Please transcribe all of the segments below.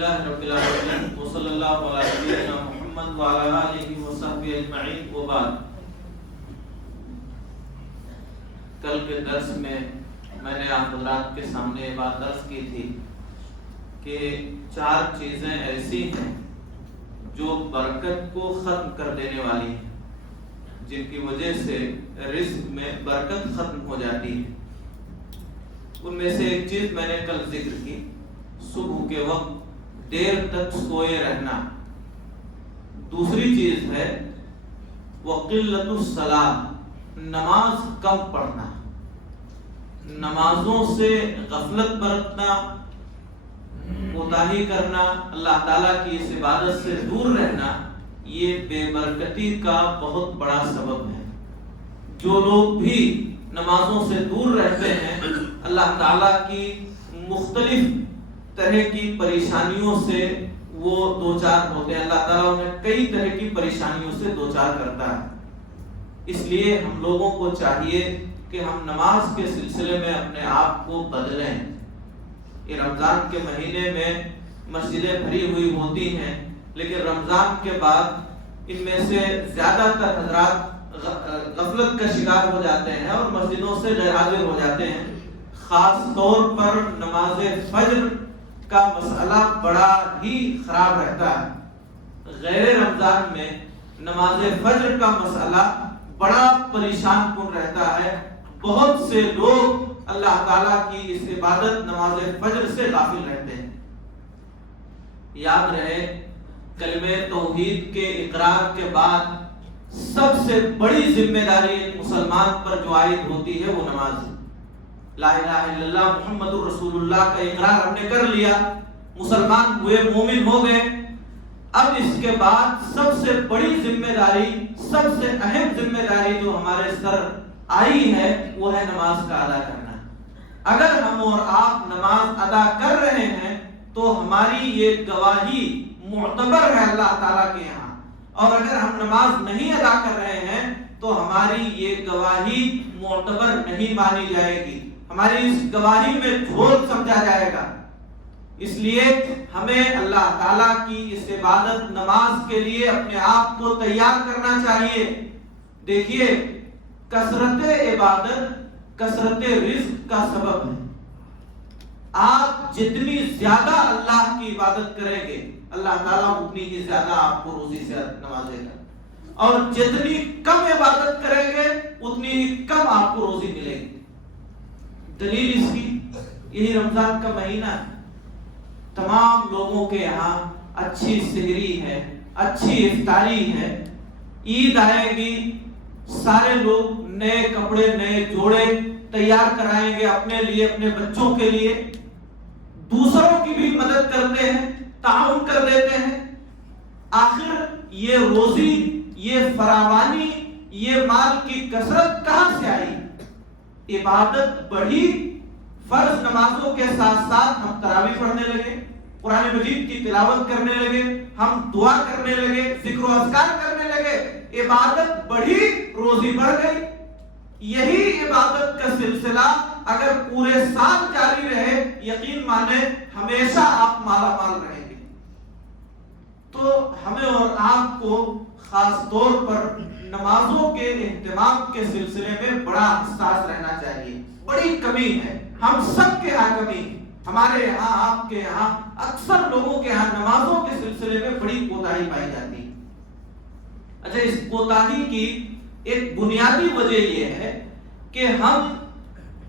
للہ رب العالمین وصلی اللہ علی سیدنا محمد وعلی آلہ وصحبہ اجمعین وبعد۔ کل کے درس میں نے آپ حضرات کے سامنے یہ بات عرض کی تھی کہ 4 چیزیں ایسی ہیں جو برکت کو ختم کر دینے والی ہیں، جن کی وجہ سے رزق میں برکت ختم ہو جاتی ہے۔ ان میں سے ایک چیز میں نے کل ذکر کی، صبح کے وقت دیر تک سوئے رہنا۔ دوسری چیز ہے وقلت الصلاۃ، نماز کم پڑھنا، نمازوں سے غفلت برتنا، کوتاہی کرنا، اللہ تعالیٰ کی اس عبادت سے دور رہنا، یہ بے برکتی کا بہت بڑا سبب ہے۔ جو لوگ بھی نمازوں سے دور رہتے ہیں اللہ تعالیٰ کی مختلف طرح کی پریشانیوں سے وہ دوچار ہوتے ہیں، اللہ تعالیٰ انہیں کئی طرح کی پریشانیوں سے دوچار کرتا ہے۔ اس لیے ہم لوگوں کو چاہیے کہ ہم نماز کے سلسلے میں اپنے آپ کو بدلیں۔ یہ رمضان کے مہینے میں مسجدیں بھری ہوئی ہوتی ہیں، لیکن رمضان کے بعد ان میں سے زیادہ تر حضرات غفلت کا شکار ہو جاتے ہیں اور مسجدوں سے غیر حاضر ہو جاتے ہیں۔ خاص طور پر نماز فجر کا مسئلہ بڑا ہی خراب رہتا ہے۔ غیر رمضان میں نماز فجر کا مسئلہ بڑا پریشان کن رہتا ہے۔ بہت سے لوگ اللہ تعالیٰ کی اس عبادت نماز فجر سے غافل رہتے ہیں۔ یاد رہے، کلمہ توحید کے اقرار کے بعد سب سے بڑی ذمہ داری ایک مسلمان پر جو عائد ہوتی ہے وہ نماز ہے۔ لا الہ الا اللہ محمد رسول اللہ کا اقرار ہم نے کر لیا، مسلمان ہوئے، مومن ہو گئے۔ اب اس کے بعد سب سے بڑی ذمہ داری، سب سے اہم ذمہ داری جو ہمارے سر آئی ہے وہ ہے نماز کا ادا کرنا۔ اگر ہم اور آپ نماز ادا کر رہے ہیں تو ہماری یہ گواہی معتبر ہے اللہ تعالیٰ کے یہاں، اور اگر ہم نماز نہیں ادا کر رہے ہیں تو ہماری یہ گواہی معتبر نہیں مانی جائے گی، ہماری اس گواہی میں جھوٹ سمجھا جائے گا۔ اس لیے ہمیں اللہ تعالیٰ کی اس عبادت نماز کے لیے اپنے آپ کو تیار کرنا چاہیے۔ دیکھیے، کثرت عبادت کثرت رزق کا سبب ہے۔ آپ جتنی زیادہ اللہ کی عبادت کریں گے اللہ تعالیٰ اتنی ہی زیادہ آپ کو روزی سے نوازے گا، اور جتنی کم عبادت کریں گے اتنی ہی کم آپ کو روزی ملے گی۔ دلیل اس کی یہی رمضان کا مہینہ ہے۔ تمام لوگوں کے یہاں اچھی سحری ہے، اچھی افطاری ہے، عید آئے گی، سارے لوگ نئے کپڑے، نئے جوڑے تیار کرائیں گے اپنے لیے، اپنے بچوں کے لیے، دوسروں کی بھی مدد کرتے ہیں، تعاون کر دیتے ہیں۔ آخر یہ روزی، یہ فراوانی، یہ مال کی کثرت کہاں سے آئی؟ عبادت بڑھی، فرض نمازوں کے ساتھ ساتھ ہم تراویح پڑھنے لگے، قرآن مجید کی تلاوت کرنے لگے، ہم دعا کرنے لگے، ذکر و اذکار کرنے لگے، عبادت بڑھی، روزی بڑھ گئی۔ یہی عبادت کا سلسلہ اگر پورے سال جاری رہے، یقین مانے ہمیشہ آپ مالا مال رہیں گے۔ تو ہمیں اور آپ کو خاص طور پر نمازوں کے اہتمام کے سلسلے میں بڑا حساس رہنا چاہیے۔ بڑی کمی ہے، ہم سب کے یہاں کمی ہے، ہمارے یہاں، آپ کے یہاں، اکثر لوگوں کے یہاں نمازوں کے سلسلے میں بڑی کوتاہی پائی جاتی ہے۔ اچھا، اس کوتاہی کی ایک بنیادی وجہ یہ ہے کہ ہم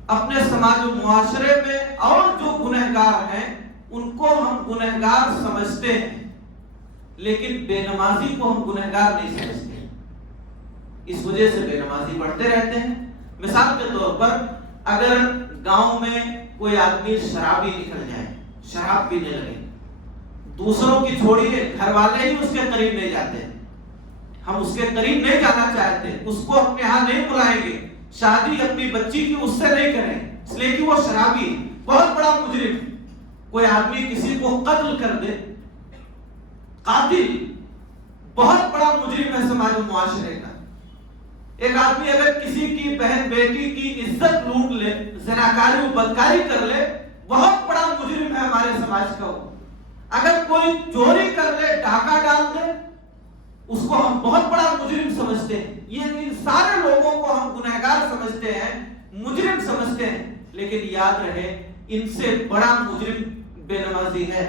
اپنے سماج و معاشرے میں اور جو گنہگار ہیں ان کو ہم گنہگار سمجھتے ہیں، لیکن بے نمازی کو ہم گنہگار نہیں سمجھتے۔ اس وجہ سے بے نمازی بڑھتے رہتے ہیں۔ مثال کے طور پر اگر گاؤں میں کوئی آدمی شرابی نکل جائے، شراب پینے لگے، دوسروں کی چھوڑیے، گھر والے ہی اس کے قریب نہیں جاتے، ہم اس کے قریب نہیں جانا چاہتے، اس کو اپنے ہاں نہیں بلائیں گے، شادی اپنی بچی کی اس سے نہیں کریں، اس لیے کہ وہ شرابی ہے، بہت بڑا مجرم۔ کوئی آدمی کسی کو قتل کر دے، قاتل بہت بڑا مجرم ہے سماج و معاشرے کا۔ ایک آدمی اگر کسی کی بہن بیٹی کی عزت لوٹ لے، زناکاری و بدکاری کر لے، بہت بڑا مجرم ہے ہمارے سماج کا وہ۔ اگر کوئی چوری کر لے، ڈاکہ ڈال دے، اس کو ہم بہت بڑا مجرم سمجھتے ہیں. یہ ان سارے لوگوں کو ہم گنہگار سمجھتے ہیں، مجرم سمجھتے ہیں. لیکن یاد رہے ان سے بڑا مجرم بے نمازی ہے،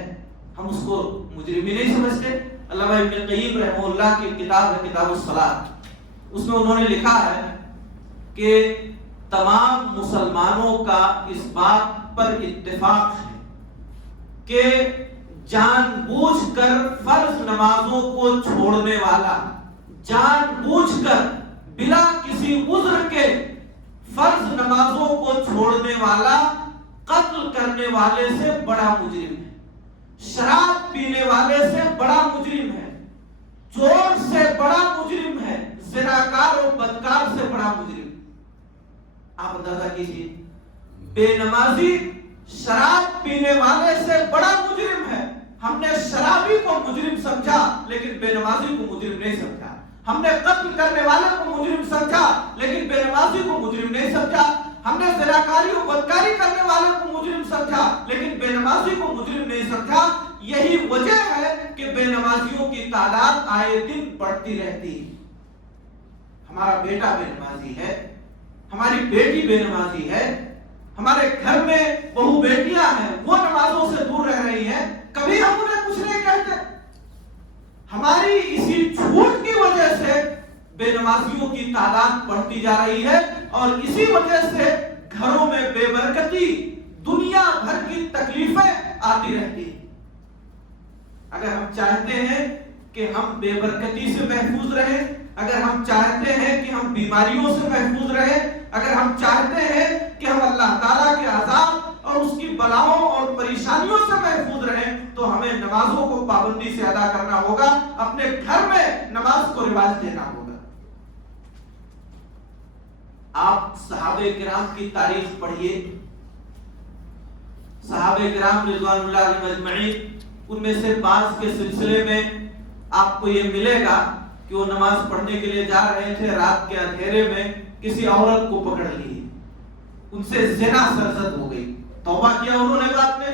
ہم اس کو مجرم ہی نہیں سمجھتے. علامہ ابن قیم رحمہ اللہ کی کتاب ہے کتاب الصلاۃ، اس میں انہوں نے لکھا ہے کہ تمام مسلمانوں کا اس بات پر اتفاق ہے کہ جان بوجھ کر فرض نمازوں کو چھوڑنے والا، جان بوجھ کر بلا کسی عذر کے فرض نمازوں کو چھوڑنے والا قتل کرنے والے سے بڑا مجرم ہے، شراب پینے والے سے بڑا مجرم ہے، چور سے بڑا مجرم ہے، زناکار اور بدکار سے بڑا مجرم. آپ اندازہ کیجیے، بے نمازی شراب پینے والے سے بڑا مجرم ہے. ہم نے شرابی کو مجرم سمجھا لیکن بے نمازی کو مجرم نہیں سمجھا. ہم نے قتل کرنے والے کو مجرم سمجھا لیکن بے نمازی کو مجرم نہیں سمجھا. ہم نے زناکاری اور بدکاری کرنے والے کو مجرم سمجھا لیکن بے نمازی کو مجرم نہیں سمجھا. یہی وجہ ہے کہ بے نمازیوں کی تعداد آئے دن بڑھتی رہتی ہے. ہمارا بیٹا بے نمازی ہے، ہماری بیٹی بے نمازی ہے، ہمارے گھر میں بہو بیٹیاں ہیں وہ نمازوں سے دور رہ رہی ہیں، کبھی ہم انہیں کچھ نہیں کہتے. ہماری اسی جھوٹ کی وجہ سے بے نمازیوں کی تعداد بڑھتی جا رہی ہے اور اسی وجہ سے گھروں میں بے برکتی، دنیا بھر کی تکلیفیں آتی رہتی ہیں. اگر ہم چاہتے ہیں کہ ہم بے برکتی سے محفوظ رہیں، اگر ہم چاہتے ہیں کہ ہم بیماریوں سے محفوظ رہیں، اگر ہم چاہتے ہیں کہ ہم اللہ تعالیٰ کے عذاب اور اس کی بلاؤں اور پریشانیوں سے محفوظ رہیں تو ہمیں نمازوں کو پابندی سے ادا کرنا ہوگا، اپنے گھر میں نماز کو رواج دینا ہوگا. آپ صحابہ کرام کی تاریخ پڑھیے، صحابہ کرام رضوان اللہ علیہم اجمعین، ان میں سے بعض کے سلسلے میں آپ کو یہ ملے گا کہ وہ نماز پڑھنے کے لیے جا رہے تھے، رات کے اندھیرے میں کسی عورت کو پکڑ لی، ان سے زنا سرزد ہو گئی، توبہ کیا انہوں نے بعد میں.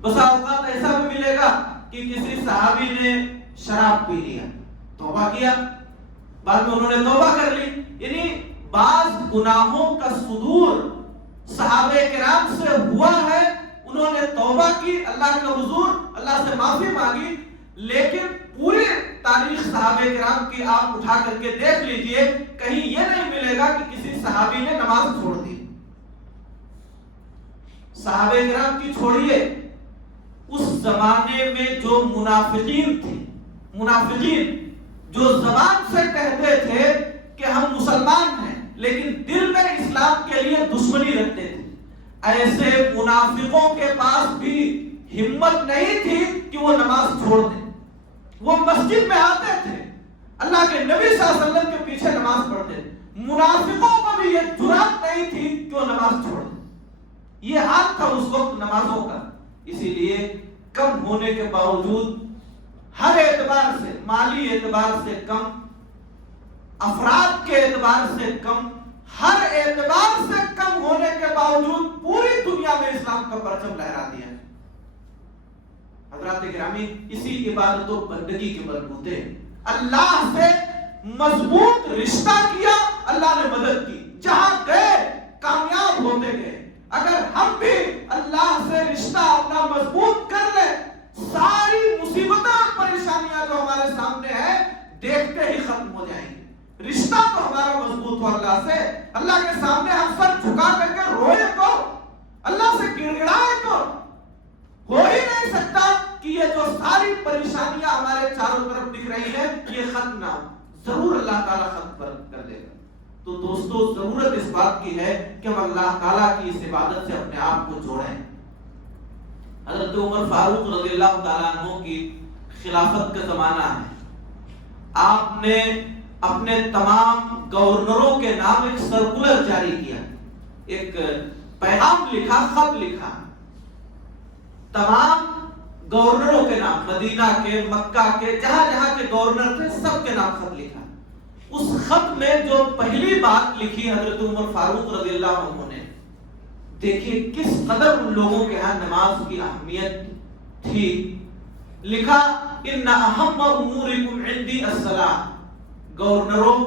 بسا اوقات ایسا بھی ملے گا کہ کسی صحابی نے شراب پی لیا، توبہ کیا، بعد میں انہوں نے توبہ کر لی. یعنی بعض گناہوں کا صدور صحابہ کرام سے ہوا ہے، انہوں نے توبہ کی، اللہ کے حضور اللہ سے معافی مانگی. لیکن پوری تاریخ صحابہ کرام کی آپ اٹھا کر کے دیکھ لیجئے، کہیں یہ نہیں ملے گا کہ کسی صحابی نے نماز چھوڑ دی. صحابہ کرام کی چھوڑیے، اس زمانے میں جو منافقین تھے، منافقین جو زبان سے کہتے تھے کہ ہم مسلمان ہیں لیکن دل میں اسلام کے لیے دشمنی رکھتے تھے، ایسے منافقوں کے پاس بھی ہمت نہیں تھی کہ وہ نماز چھوڑ دیں. وہ مسجد میں آتے تھے، اللہ کے نبی صلی اللہ علیہ وسلم کے پیچھے نماز پڑھتے تھے. منافقوں کو بھی یہ جرات نہیں تھی کہ وہ نماز چھوڑ دیں. یہ حال تھا اس وقت نمازوں کا. اسی لیے کم ہونے کے باوجود، ہر اعتبار سے، مالی اعتبار سے کم، افراد کے اعتبار سے کم، ہر اعتبار سے کم ہونے کے باوجود پوری دنیا میں اسلام کا پرچم لہرا دیا. حضرات گرامی، اسی عبادت و بندگی کے بلبوتے اللہ سے مضبوط رشتہ کیا، اللہ نے مدد کی، جہاں گئے کامیاب ہوتے گئے. اگر ہم بھی اللہ سے رشتہ اپنا مضبوط کر لیں، ساری مصیبتیں اور پریشانیاں جو ہمارے سامنے ہیں دیکھتے ہی ختم ہو جائیں گی. رشتہ تو ہمارا مضبوط ہو اللہ سے، اللہ کے سامنے ہم سر جھکا کر کے روئے تو، اللہ سے گڑ گڑائے تو. ہو ہی نہیں سکتا کہ یہ جو ساری پریشانیاں ہمارے چاروں طرف دکھ رہی ہیں یہ ختم نہ ہو. ضرور اللہ تعالیٰ ختم کر دے گا. تو دوستو، ضرورت اس بات کی ہے کہ ہم اللہ تعالیٰ کی اس عبادت سے اپنے آپ کو جوڑیں. حضرت عمر فاروق رضی اللہ تعالیٰ عنہ کی خلافت کا زمانہ ہے. آپ نے اپنے تمام گورنروں کے نام ایک سرکولر جاری کیا، ایک پیغام لکھا، خط لکھا، تمام گورنروں کے نام، مدینہ کے، مکہ کے، جہاں جہاں کے گورنر تھے سب کے نام خط لکھا. اس خط میں جو پہلی بات لکھی حضرت عمر فاروق رضی اللہ عنہ نے، دیکھیے کس قدر ان لوگوں کے ہاں نماز کی اہمیت تھی لکھا ان اہم امورکم عندی الصلاۃ، گورنروں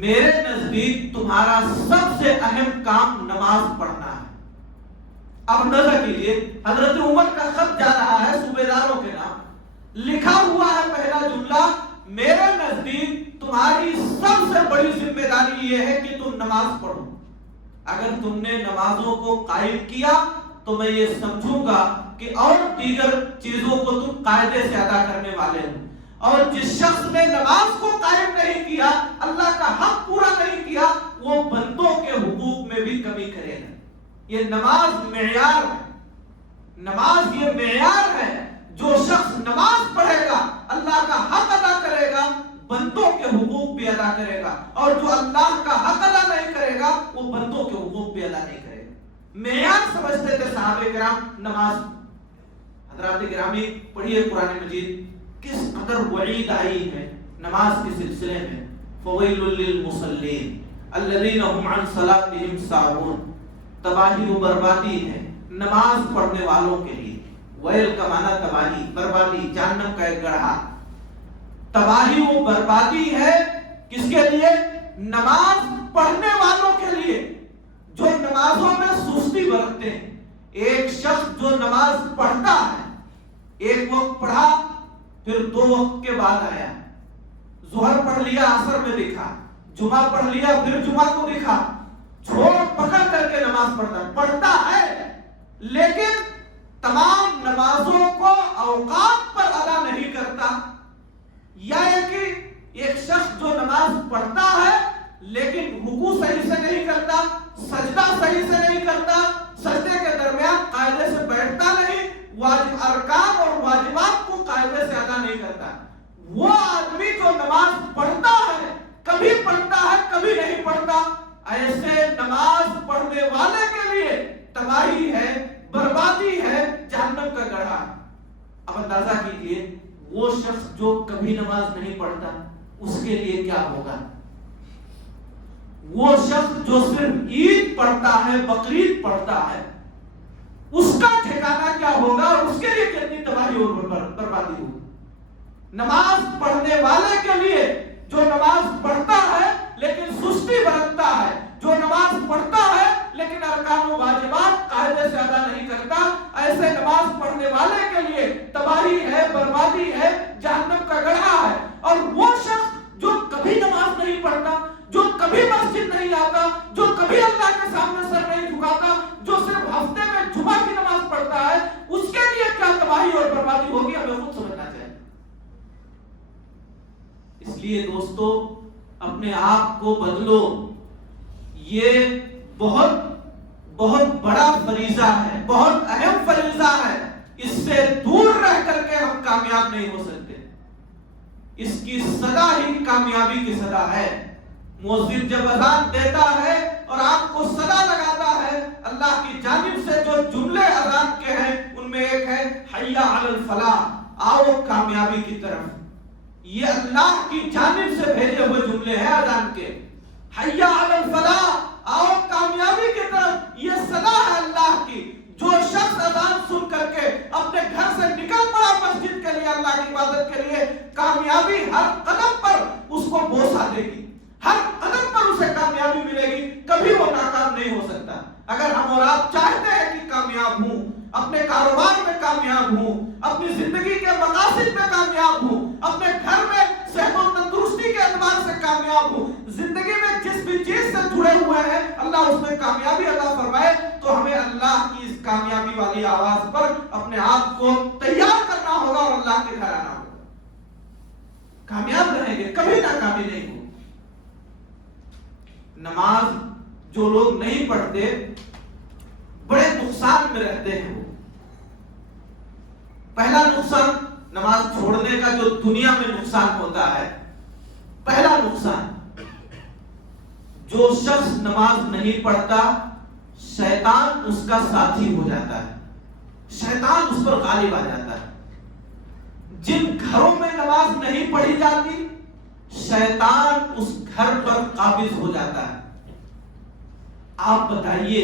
میرے نزدیک تمہارا سب سے اہم کام نماز پڑھنا ہے۔ اب نظر کیجیے، حضرت عمر کا خط جا رہا ہے صوبیداروں کے نام، لکھا ہوا ہے پہلا جملہ میرے نزدیک تمہاری سب سے بڑی ذمہ داری یہ ہے کہ تم نماز پڑھو۔ اگر تم نے نمازوں کو قائم کیا تو میں یہ سمجھوں گا کہ اور دیگر چیزوں کو تم قاعدے سے ادا کرنے والے ہو، اور جس شخص نے نماز کو قائم نہیں کیا، اللہ کا حق پورا نہیں کیا، وہ بندوں کے حقوق میں بھی کمی کرے گا۔ یہ نماز معیار ہے، نماز یہ معیار ہے۔ جو شخص نماز پڑھے گا اللہ کا حق ادا کرے گا، بندوں کے حقوق بھی ادا کرے گا، اور جو اللہ کا حق ادا نہیں کرے گا وہ بندوں کے حقوق بھی ادا نہیں کرے گا۔ معیار سمجھتے تھے صحابہ کرام نماز۔ حضرات گرامی پڑھیے قرآن مجید، کس قدر وعید آئی ہے نماز کے سلسلے میں۔ فویل للمصلین الذین هم عن صلاتهم ساہون، تباہی و بربادی ہے نماز پڑھنے والوں کے لیے۔ ویل کا معنی تباہی، بربادی، جہنم کا ایک گڑھا۔ تباہی و بربادی ہے کس کے لیے؟ نماز پڑھنے والوں کے لیے، جو نمازوں میں سستی برتتے ہیں۔ ایک شخص جو نماز پڑھتا ہے، ایک وقت پڑھا پھر 2 وقت کے بعد آیا، ظہر پڑھ لیا عصر میں دکھا، جمعہ پڑھ لیا پھر جمعہ کو دکھا، چھوڑ پکڑ کر کے نماز پڑھتا ہے، لیکن تمام نمازوں کو اوقات پر ادا نہیں کرتا۔ یا کہ ایک شخص جو نماز پڑھتا ہے لیکن رکوع صحیح سے نہیں کرتا، سجدہ صحیح سے نہیں کرتا، سجدے کے درمیان قاعدے سے بیٹھتا نہیں، واجب ارکان اور واجبات کو قاعدے سے ادا نہیں کرتا۔ وہ آدمی جو نماز پڑھتا ہے کبھی پڑھتا ہے کبھی نہیں پڑھتا، ایسے نماز پڑھنے والے کے لیے تباہی ہے، بربادی ہے، جہنم کا گڑھا ہے۔ اب اندازہ کیجئے وہ شخص جو کبھی نماز نہیں پڑھتا اس کے لیے کیا ہوگا؟ وہ شخص جو صرف عید پڑھتا ہے، بقرعید پڑھتا ہے، اس کا ٹھکانہ کیا ہوگا اور اس کے لیے کتنی تباہی اور بربادی ہوگی۔ نماز پڑھنے والے کے لیے جو نماز پڑھتا ہے لیکن سستی برتتا ہے، جو نماز پڑھتا ہے لیکن ارکان و واجبات قاعدے سے ادا نہیں کرتا، ایسے نماز پڑھنے والے کے لیے تباہی ہے، بربادی ہے، جہنم کا گڑھا ہے۔ اور وہ شخص جو کبھی نماز نہیں پڑھتا، جو کبھی مسجد نہیں آتا، جو کبھی اللہ کے سامنے سر نہیں جھکاتا، جو صرف ہفتے میں جمعہ کی نماز پڑھتا ہے، اس کے لیے کیا تباہی اور بربادی ہوگی، ہمیں خود سمجھنا چاہیے۔ اس لیے دوستو اپنے آپ کو بدلو، یہ بہت بڑا فریضہ ہے، بہت اہم فریضہ ہے، اس سے دور رہ کر کے ہم کامیاب نہیں ہو سکتے۔ اس کی صدا ہی کامیابی کی صدا ہے۔ مؤذن جب اذان دیتا ہے اور آپ کو صدا لگاتا ہے، اللہ کی جانب سے جو جملے اذان کے ہیں ان میں ایک ہے حی علی الفلاح، آؤ کامیابی کی طرف۔ یہ اللہ کی جانب سے بھیجے ہوئے جملے ہیں اذان کے، حی علی الفلاح، آؤ کامیابی کی طرف۔ یہ صدا ہے اللہ کی۔ جو شخص اذان سن کر کے اپنے گھر سے نکل پڑا مسجد کے لیے، اللہ کی عبادت کے لیے، کامیابی ہر قدم پر اس کو بوسہ دے گی، ہر قدم پر اسے کامیابی ملے گی، کبھی وہ ناکام نہیں ہو سکتا۔ اگر ہم اور آپ چاہتے ہیں کہ کامیاب ہوں، اپنے کاروبار میں کامیاب ہوں، اپنی زندگی کے مقاصد میں کامیاب ہوں، اپنے گھر میں صحت و تندرستی کے اعتبار سے کامیاب ہوں، زندگی میں جس بھی چیز سے جڑے ہوئے ہیں اللہ اس میں کامیابی عطا فرمائے، تو ہمیں اللہ کی اس کامیابی والی آواز پر اپنے آپ کو تیار کرنا ہوگا اور اللہ کے گھر آنا ہوگا۔ کامیاب رہیں گے، کبھی ناکامی نہیں ہوگی۔ نماز جو لوگ نہیں پڑھتے بڑے نقصان میں رہتے ہیں۔ پہلا نقصان نماز چھوڑنے کا جو دنیا میں نقصان ہوتا ہے، پہلا نقصان، جو شخص نماز نہیں پڑھتا شیطان اس کا ساتھی ہو جاتا ہے، شیطان اس پر غالب آ جاتا ہے۔ جن گھروں میں نماز نہیں پڑھی جاتی شیطان اس گھر پر قابض ہو جاتا ہے۔ آپ بتائیے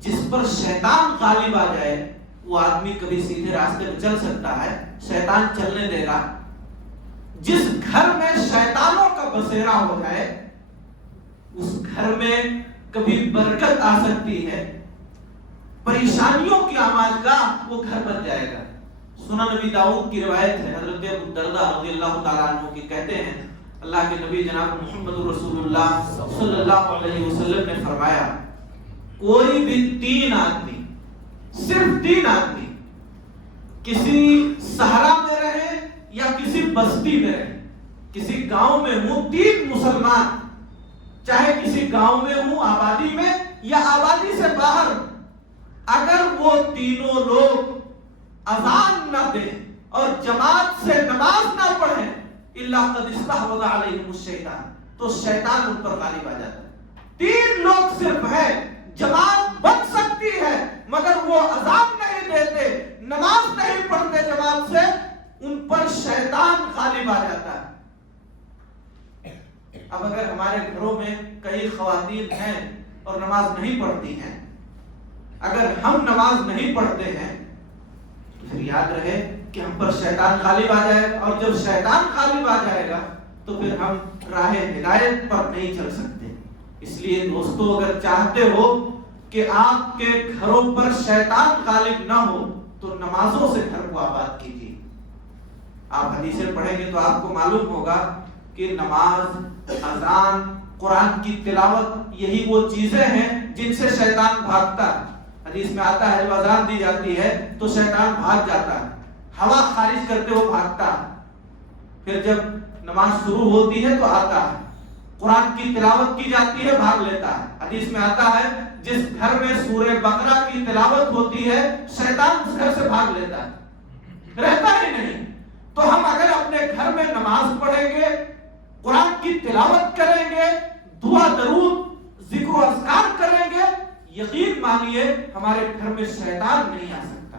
جس پر شیطان غالب آ جائے وہ آدمی کبھی سیدھے راستے پہ چل سکتا ہے؟ شیطان چلنے دے گا؟ جس گھر میں شیطانوں کا بسیرا ہو جائے اس گھر میں کبھی برکت آ سکتی ہے، پریشانیوں کی آماجگاہ وہ گھر بن جائے گا۔ سنن نبی داؤد کی روایت ہے، حضرت ابو الدرداء رضی اللہ تعالیٰ عنہ کی کہتے ہیں اللہ کے نبی جناب محمد رسول اللہ صلی اللہ علیہ وسلم نے فرمایا کوئی بھی 3 آدمی، صرف 3 آدمی کسی صحرا میں رہے یا کسی بستی میں رہے، کسی گاؤں میں ہوں، 3 مسلمان چاہے کسی گاؤں میں ہوں، آبادی میں یا آبادی سے باہر، اگر وہ تینوں لوگ اذان نہ دیں اور جماعت سے نماز نہ پڑھیں الا قد استحوذ علیہم الشیطان، تو شیطان ان پر غالب آ جاتا ہے۔ 3 لوگ صرف ہے، جماعت بن سکتی ہے مگر وہ اذان نہیں دیتے، نماز نہیں پڑھتے جماعت سے، ان پر شیطان غالب آ جاتا ہے۔ اب اگر ہمارے گھروں میں کئی خواتین ہیں اور نماز نہیں پڑھتی ہیں، اگر ہم نماز نہیں پڑھتے ہیں تو پھر یاد رہے کہ ہم پر شیطان غالب آ جائے گا، اور جب شیطان غالب آ جائے گا تو پھر ہم راہ ہدایت پر نہیں چل سکتے۔ اس لیے دوستو اگر چاہتے ہو کہ آپ کے گھروں پر شیطان غالب نہ ہو تو نمازوں سے گھر کو آباد کیجیے۔ آپ حدیثیں پڑھیں گے تو آپ کو معلوم ہوگا کہ نماز، اذان، قرآن کی تلاوت یہی وہ چیزیں ہیں جن سے شیطان بھاگتا ہے۔ حدیث میں آتا ہے جب اذان دی جاتی ہے تو شیطان بھاگ جاتا ہے، ہوا خارج کرتے ہوئے بھاگتا ہے، پھر جب نماز شروع ہوتی ہے تو آتا ہے، قرآن کی تلاوت کی جاتی ہے، بھاگ لیتا ہے۔ حدیث میں آتا ہے جس گھر میں سورہ بقرہ کی تلاوت ہوتی ہے شیطان اس گھر سے بھاگ لیتا ہے، رہتا ہی نہیں۔ تو ہم اگر اپنے گھر میں نماز پڑھیں گے، قرآن کی تلاوت کریں گے، دعا درود ذکر و اذکار کریں گے، یقین مانیے ہمارے گھر میں شیطان نہیں آ سکتا،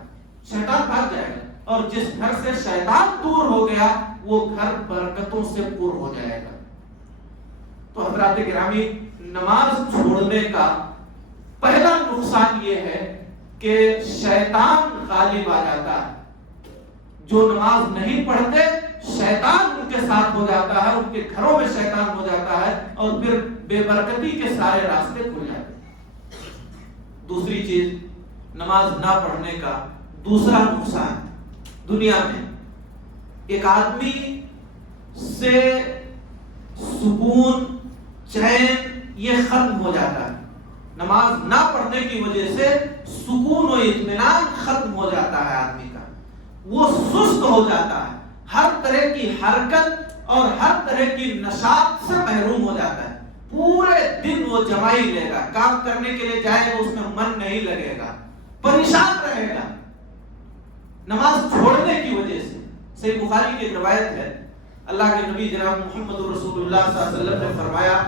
شیطان بھاگ جائے گا، اور جس گھر سے شیطان دور ہو گیا وہ گھر برکتوں سے پر ہو جائے گا۔ تو حضرات گرامی، نماز چھوڑنے کا پہلا نقصان یہ ہے کہ شیطان غالب آ جاتا ہے۔ جو نماز نہیں پڑھتے شیطان ان کے ساتھ ہو جاتا ہے، ان کے گھروں میں شیطان ہو جاتا ہے، اور پھر بے برکتی کے سارے راستے کھل جاتے ہیں۔ دوسری چیز، نماز نہ پڑھنے کا دوسرا نقصان، دنیا میں ایک آدمی سے سکون، چین یہ ختم ہو جاتا ہے۔ نماز نہ پڑھنے کی وجہ سے سکون و اطمینان ختم ہو جاتا ہے آدمی کا، وہ سست ہو جاتا ہے، ہر طرح کی حرکت اور ہر طرح کی نشاط سے محروم ہو جاتا ہے۔ پورے دن وہ جمائی لے گا، کام کرنے کے لیے جائے گا اس میں من نہیں لگے گا، پریشان رہے گا نماز چھوڑنے کی وجہ سے۔ صحیح بخاری کی ایک روایت ہے، اللہ کے نبی جناب محمد رسول اللہ صلی اللہ علیہ وسلم نے فرمایا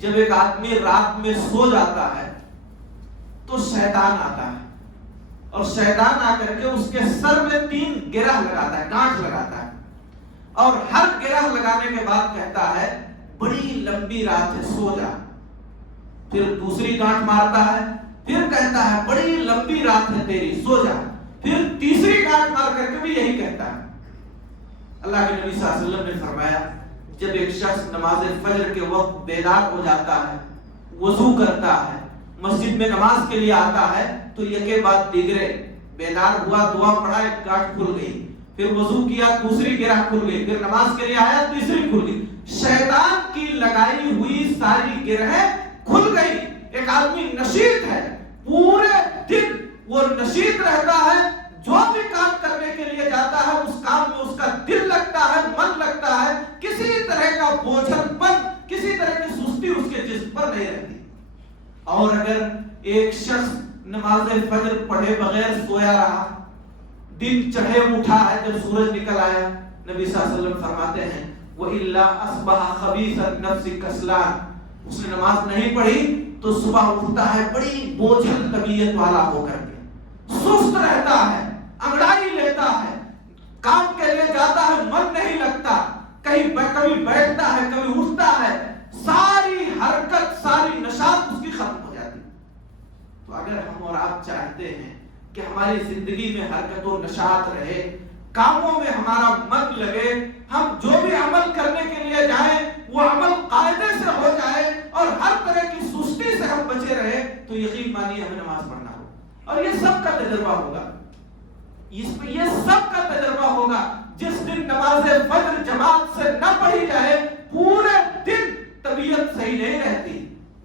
جب ایک آدمی رات میں سو جاتا ہے تو شیطان آتا ہے، اور شیطان آ کر کے اس کے سر میں 3 گرہ لگاتا ہے، گانٹھ لگاتا ہے، اور ہر گرہ لگانے کے بعد کہتا ہے بڑی لمبی رات ہے سو جا، پھر دوسری گانٹھ مارتا ہے، پھر کہتا ہے بڑی لمبی رات ہے تیری سو جا، پھر تیسری گانٹھ مار کر کے بھی یہی کہتا ہے۔ اللہ کے نبی صلی اللہ علیہ وسلم نے فرمایا جب ایک شخص نماز فجر کے وقت بیدار ہو جاتا ہے، وضو کرتا ہے، مسجد میں نماز کے لیے آتا ہے تو یکے بعد دیگرے بیدار ہوا، دعا پڑھا، ایک گانٹھ کھل گئی، پھر وضو کیا، دوسری گرہ کھل گئی، پھر نماز کے لیے آیا، تیسری کھل گئی، شیطان کی لگائی ہوئی ساری گرہیں کھل گئی۔ ایک آدمی نشیط ہے، پورے دن وہ نشیط رہتا ہے، جو بھی کام کرنے کے لیے جاتا ہے اس کام میں اس کا دل لگتا ہے، من لگتا ہے، کسی طرح کا بوجھل پن، کسی طرح کی سستی اس کے جسم پر نہیں رہتی۔ اور اگر ایک شخص نماز فجر پڑھے بغیر سویا رہا، دن چڑھے اٹھا ہے، جب سورج نکل آیا، نبی صلی اللہ علیہ وسلم فرماتے ہیں وَإِلَّا أَصْبَحَ خَبِيثَ النَّفْسِ كَسْلَانٍ، اس نے نماز نہیں پڑھی تو صبح اٹھتا ہے بڑی بوجھل طبیعت والا ہو کر کے، سست رہتا ہے، انگڑائی لیتا ہے، کام کے لیے جاتا ہے من نہیں لگتا، کبھی بیٹھتا ہے کبھی اٹھتا ہے، ساری حرکت ساری نشاط اس کی ختم ہو جاتی۔ تو اگر ہم اور آپ چاہتے ہیں کہ ہماری زندگی میں حرکت و نشاط رہے، کاموں میں ہمارا من لگے، ہم جو بھی عمل کرنے کے لیے جائیں وہ عمل قاعدے سے ہو جائے اور ہر طرح کی سستی سے ہم بچے رہے، تو یقین مانیے ہمیں نماز پڑھنا ہوگا۔ اور یہ سب کا تجربہ ہوگا، یہ سب کا تجربہ ہوگا۔ جس دن نماز فجر جماعت سے نہ پڑھی جائے پورے دن طبیعت صحیح نہیں رہتی،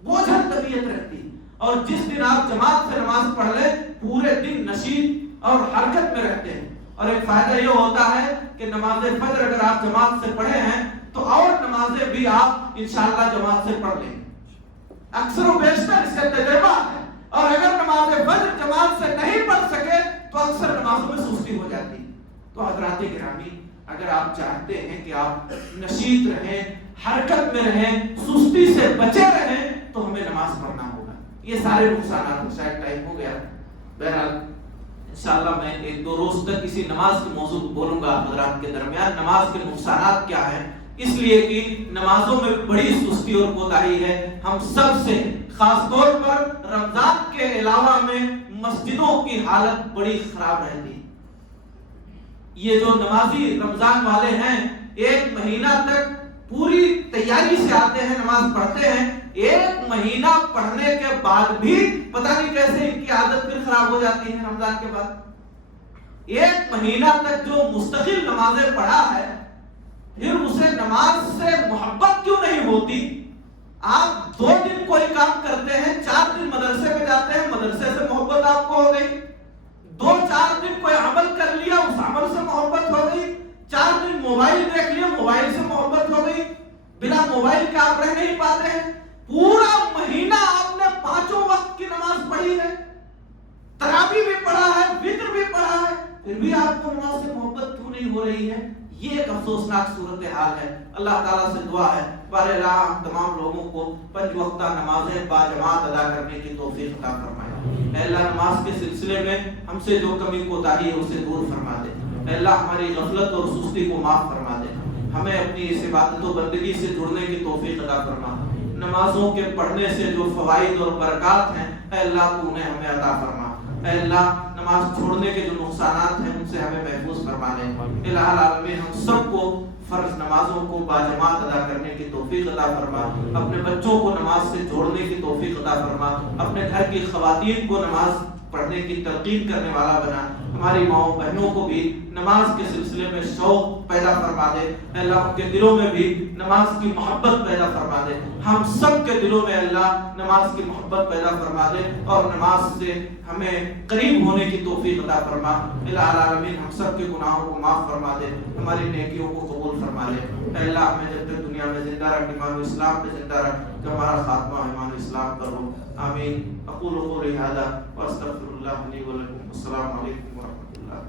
بوجھل طبیعت رہتی، اور جس دن آپ جماعت سے نماز پڑھ لیں پورے دن نشیط اور حرکت میں رہتے ہیں۔ اور ایک فائدہ یہ ہوتا ہے کہ نماز فجر اگر آپ جماعت سے پڑھے ہیں تو اور نمازیں بھی آپ انشاءاللہ جماعت سے پڑھ لیں، اکثر و بیشتر اس کا تجربہ ہے۔ اور اگر نماز فجر جماعت سے نہیں پڑھ سکے تو اکثر نمازوں میں سستی ہو جاتی۔ تو حضرات گرامی، اگر آپ چاہتے ہیں کہ آپ نشیط رہیں، حرکت میں رہیں، سستی سے بچے رہیں، تو ہمیں نماز پڑھنا ہوگا۔ یہ سارے نقصانات، شاید ٹائم ہو گیا، بہرحال انشاءاللہ میں ایک دو روز تک اسی نماز کے موضوع بولوں گا حضرات کے درمیان، نماز کے نقصانات کیا ہیں، اس لیے کہ نمازوں میں بڑی سستی اور کوتاہی ہے۔ ہم سب سے خاص طور پر رمضان کے علاوہ میں مسجدوں کی حالت بڑی خراب رہتی ہے۔ یہ جو نمازی رمضان والے ہیں ایک مہینہ تک پوری تیاری سے آتے ہیں، نماز پڑھتے ہیں، ایک مہینہ پڑھنے کے بعد بھی پتہ نہیں کیسے ان کی عادت پھر خراب ہو جاتی ہے۔ رمضان کے بعد ایک مہینہ تک جو مستقل نمازیں پڑھا ہے، پھر اسے نماز سے محبت کیوں نہیں ہوتی؟ آپ 2 دن کوئی کام کرتے ہیں، 4 دن مدرسے میں جاتے ہیں، مدرسے سے محبت آپ کو ہو گئی، 2-4 دن کوئی عمل کر لیا، اس عمل سے محبت ہو گئی، 4 دن موبائل دیکھ لیا، موبائل سے محبت ہو گئی، بنا موبائل کے آپ رہ نہیں پاتے ہیں۔ پورا مہینہ آپ نے 5 وقت کی نماز پڑھی ہے، تراویح بھی پڑھا ہے، وتر بھی پڑھا ہے، پھر بھی آپ کو نماز سے محبت کیوں نہیں ہو رہی ہے؟ یہ ایک افسوسناک صورتحال ہے۔ اللہ تعالیٰ سے دعا ہے بارے ہم تمام لوگوں کو 5 وقتہ نمازیں باجماعت ادا کرنے کی توفیق عطا فرمائے۔ اے اللہ نماز کے سلسلے میں ہم سے جو کمی کوتاہی ہے اسے دور فرما دے۔ اے اللہ ہماری غفلت اور سستی کو معاف فرما دے، ہمیں اپنی اس عبادت و بندگی سے جڑنے کی توفیق عطا فرما۔ نمازوں کے پڑھنے سے جو فوائد اور برکات ہیں اے اللہ تو انہیں ہمیں عطا فرما۔ اے اللہ نماز چھوڑنے کے جو نقصانات ہیں ان سے ہمیں محفوظ فرما لے۔ الہ العالمین ہم سب کو فرض نمازوں کو باجماعت ادا کرنے کی توفیق عطا فرما، اپنے بچوں کو نماز سے جوڑنے کی توفیق عطا فرما، اپنے گھر کی خواتین کو نماز پڑھنے کی تلقین کرنے والا بنا، ہماری ماؤں بہنوں کو بھی نماز کے سلسلے میں شوق پیدا فرما دے۔ اے اللہ ان کے دلوں میں بھی نماز کی محبت پیدا فرما دے، ہم سب کے دلوں میں اللہ نماز کی محبت پیدا فرما دے اور نماز سے ہمیں قریب ہونے کی توفیق عطا فرما۔ الہ العالمین ہم سب کے گناہوں کو معاف فرما دے، ہماری نیکیوں کو قبول فرما لے۔ اے اللہ ہمیں جب تک دنیا میں زندہ رکھ، ایمان و اسلام پہ زندہ رکھ، کہ ہمارا خاتمہ ایمان و اسلام پر ہو۔ آمین۔ اقول قولی ھذا واستغفر اللہ لی ولکم۔ السلام علیکم ورحمۃ اللہ۔